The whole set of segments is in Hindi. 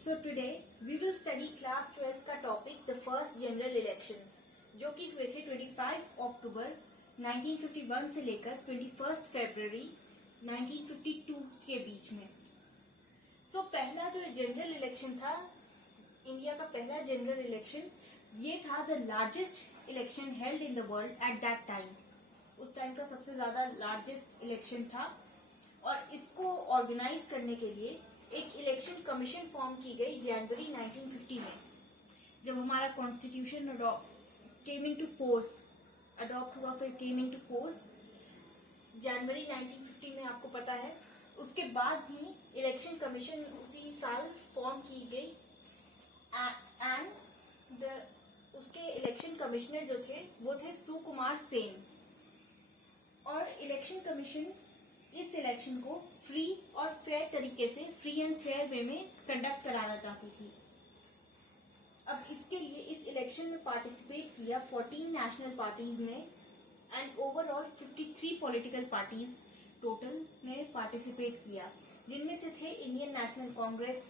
So today we will study class 12 का topic the first general elections, जो कि हुए थे 25 अक्टूबर 1951 से लेकर 21 फरवरी 1952 के बीच में। पहला जो जनरल इलेक्शन था, इंडिया का पहला जनरल इलेक्शन, ये था the largest election held in the world at that time. उस टाइम का सबसे ज्यादा लार्जेस्ट इलेक्शन था और इसको ऑर्गेनाइज करने के लिए एक इलेक्शन कमीशन फॉर्म की गई जनवरी 1950 में, जब हमारा constitution came into force, adopt हुआ, फिर केम इनटू फोर्स जनवरी 1950 में, आपको पता है। उसके बाद ही इलेक्शन कमीशन उसी साल फॉर्म की गई एंड उसके इलेक्शन कमिश्नर जो थे वो थे सुकुमार सेन। और इलेक्शन कमीशन इस इलेक्शन को फ्री और फेयर तरीके से, फ्री एंड फेयर वे में कंडक्ट कराना चाहती थी। अब इसके लिए इस इलेक्शन में पार्टिसिपेट किया 14 नेशनल पार्टीज ने and overall 53 political parties total ने पार्टिसिपेट किया, जिनमें से थे Indian National Congress,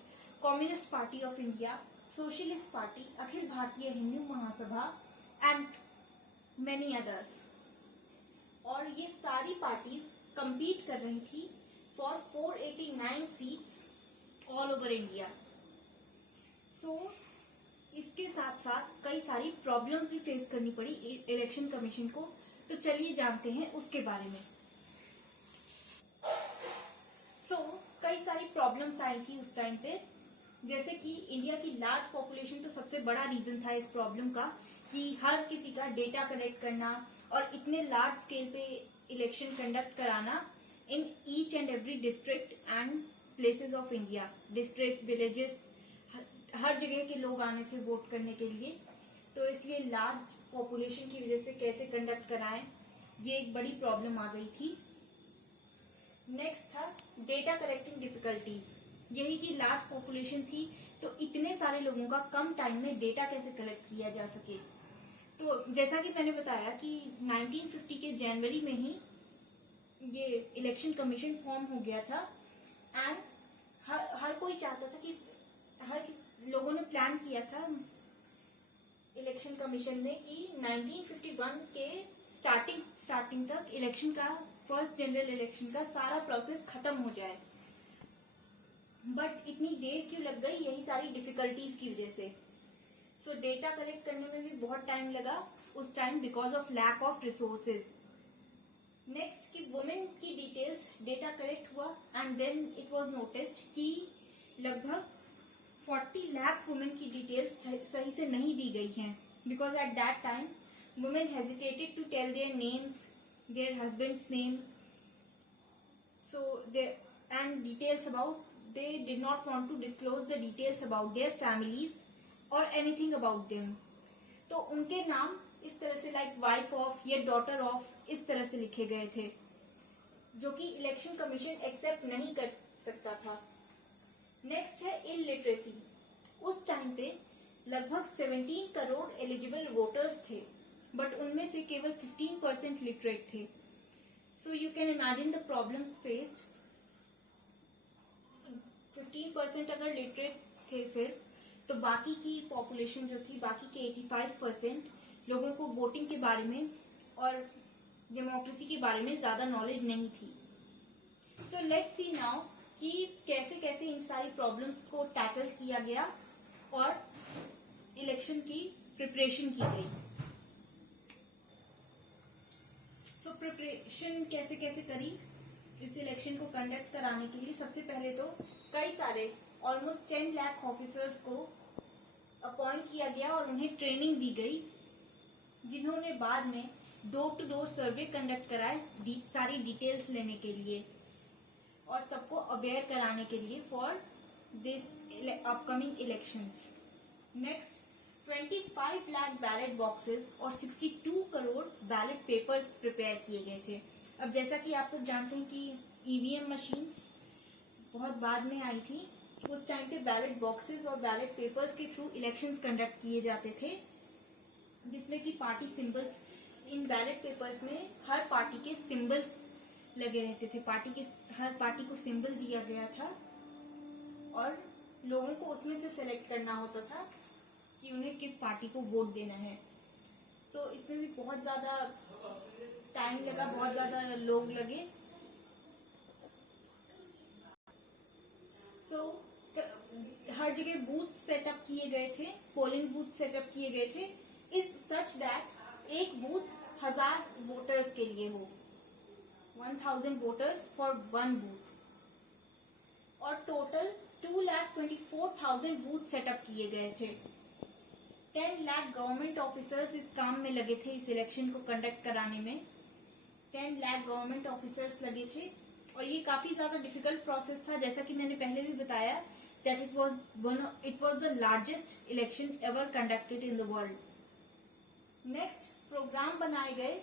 Communist party of India, Socialist Party, Akhil Bharatiya Hindu Mahasabha and many others. और ये सारी पार्टीज compete कर रही थी for 489 seats all over India. इसके साथ साथ कई सारी प्रॉब्लम्स भी फेस करनी पड़ी इलेक्शन कमीशन को। तो चलिए जानते हैं उसके बारे में। कई सारी प्रॉब्लम्स आई थी उस टाइम पे, जैसे कि इंडिया की लार्ज पॉपुलेशन तो सबसे बड़ा रीजन था इस प्रॉब्लम का, कि हर किसी का डेटा कलेक्ट करना और इतने लार्ज स्केल पे इलेक्शन कंडक्ट कराना in each and every district and places of India. District, villages, हर जगह के लोग आने थे वोट करने के लिए। तो इसलिए लार्ज पॉपुलेशन की वजह से कैसे कंडक्ट कराएं, ये एक बड़ी प्रॉब्लम आ गई थी। नेक्स्ट था डेटा कलेक्टिंग डिफिकल्टीज। यही कि लार्ज पॉपुलेशन थी तो इतने सारे लोगों का कम टाइम में डेटा कैसे कलेक्ट किया जा सके। तो जैसा कि मैंने बताया कि 1950 के जनवरी में ही ये इलेक्शन कमीशन फॉर्म हो गया था एंड हर कोई चाहता था कि हर लोगों ने प्लान किया था इलेक्शन कमीशन ने कि 1951 के स्टार्टिंग तक इलेक्शन का, फर्स्ट जनरल इलेक्शन का सारा प्रोसेस खत्म हो जाए। बट इतनी देर क्यों लग गई, यही सारी डिफिकल्टीज की वजह से। डेटा कलेक्ट करने में भी बहुत टाइम लगा उस time because of lack of resources. Next कि वुमेन की डिटेल्स डेटा कलेक्ट हुआ and then it was noticed कि लगभग 40 लाख वुमेन की डिटेल्स सही से नहीं दी गई हैं, because at that time women hesitated to tell their names, their husbands name, and details about, they did not want to disclose the details about their families or anything about them। तो उनके नाम इस तरह से लाइक वाइफ ऑफ या डॉटर ऑफ इस तरह से लिखे गए थे, जो कि इलेक्शन कमीशन एक्सेप्ट नहीं कर सकता था। नेक्स्ट है इलिटरेसी। उस टाइम पे लगभग 17 करोड़ एलिजिबल वोटर्स थे, बट उनमें से केवल 15% लिटरेट थे। You can imagine the problem faced. 15% अगर लिटरेट थे सिर्फ, तो बाकी की पॉपुलेशन जो थी, बाकी के 85% लोगों को वोटिंग के बारे में और डेमोक्रेसी के बारे में ज्यादा नॉलेज नहीं थी। लेट्स सी नाउ कि कैसे कैसे इन सारी प्रॉब्लम्स को टैकल किया गया और इलेक्शन की प्रिपरेशन की गई। प्रिपरेशन कैसे कैसे करी इस इलेक्शन को कंडक्ट कराने के लिए। सबसे पहले तो कई सारे ऑलमोस्ट 10 लाख ऑफिसर्स को अपॉइंट किया गया और उन्हें ट्रेनिंग दी गई, जिन्होंने बाद में door to door survey conduct कराए सारी डिटेल्स लेने के लिए और सबको अवेयर कराने के लिए for this upcoming elections. Next 25 lakh ballot boxes और 62 करोड़ बैलेट पेपर्स प्रिपेयर किए गए थे। अब जैसा कि आप सब जानते हैं कि ईवीएम मशीन्स बहुत बाद में आई थी, उस टाइम पे बैलेट बॉक्सेस और बैलेट पेपर्स के थ्रू इलेक्शंस कंडक्ट किए जाते थे, जिसमें कि पार्टी सिंबल्स, इन बैलेट पेपर्स में हर पार्टी के सिंबल्स लगे रहते थे। हर पार्टी को सिंबल दिया गया था और लोगों को उसमें से सेलेक्ट करना होता था कि उन्हें किस पार्टी को वोट देना है। तो इसमें भी बहुत ज्यादा टाइम लगा, बहुत ज्यादा लोग लगे। हर जगह बूथ सेटअप किए गए थे, पोलिंग बूथ सेटअप किए गए थे, इज सच दैट एक बूथ 1000 वोटर्स के लिए हो, 1000 वोटर्स फॉर वन बूथ। और टोटल 2,24,000 बूथ सेटअप किए गए थे। 10 लाख गवर्नमेंट ऑफिसर्स इस काम में लगे थे, इस इलेक्शन को कंडक्ट कराने में 10 लाख गवर्नमेंट ऑफिसर्स लगे थे। और ये काफी ज्यादा डिफिकल्ट प्रोसेस था, जैसा कि मैंने पहले भी बताया that it was the largest election ever conducted in the world. Next, programme बनाए गए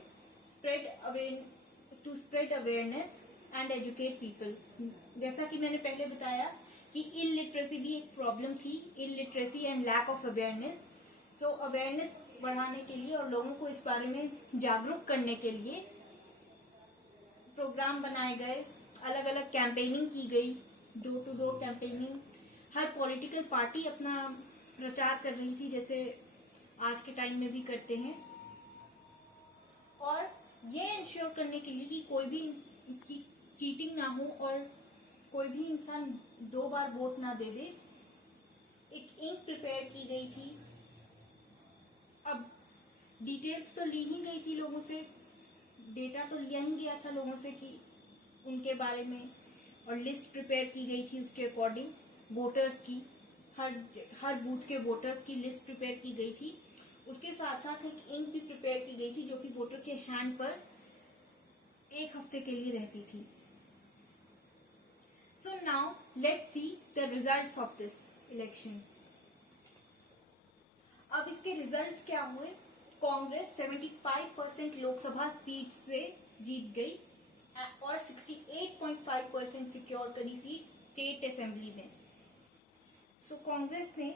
to spread awareness and educate people. जैसा कि मैंने पहले बताया कि illiteracy भी एक प्रॉब्लम थी, illiteracy and lack of awareness. So awareness बढ़ाने के लिए और लोगों को इस बारे में जागरूक करने के लिए प्रोग्राम बनाए गए, अलग अलग कैंपेनिंग की गई, डोर टू डोर कैंपेनिंग। हर पॉलिटिकल पार्टी अपना प्रचार कर रही थी, जैसे आज के टाइम में भी करते हैं। और ये इंश्योर करने के लिए कि कोई भी की चीटिंग ना हो और कोई भी इंसान 2 बार वोट ना दे दे, एक इंक प्रिपेयर की गई थी। अब डिटेल्स तो ली ही गई थी लोगों से, डेटा तो लिया ही गया था लोगों से कि उनके बारे में, और लिस्ट प्रिपेयर की गई थी उसके अकॉर्डिंग। वोटर्स की हर बूथ के वोटर्स की लिस्ट प्रिपेयर की गई थी। उसके साथ साथ एक इंक भी प्रिपेयर की गई थी जो कि वोटर के हैंड पर 1 हफ्ते के लिए रहती थी। So now let's see the results of this election. अब इसके रिजल्ट्स क्या हुए? कांग्रेस 75% लोकसभा सीट से जीत गई और 68.5% सिक्योर करी सीट स्टेट असेंबली में। सो कांग्रेस ने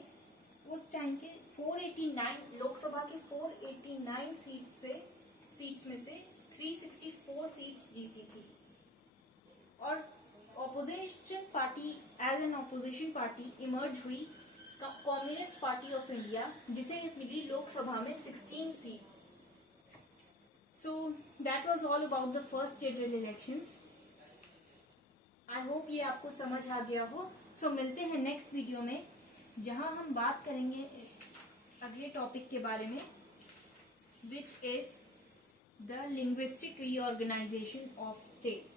उस टाइम के 489 लोकसभा के 489 सीट्स में से 364 सीट्स जीती थी। और opposition party as an opposition party emerge हुई कम्युनिस्ट पार्टी ऑफ इंडिया, जिसे मिली लोकसभा में 16 seats. So that was all about the first general elections. I hope ये आपको समझ आ गया हो। So मिलते हैं नेक्स्ट वीडियो में, जहां हम बात करेंगे अगले टॉपिक के बारे में, which is the linguistic reorganization of state.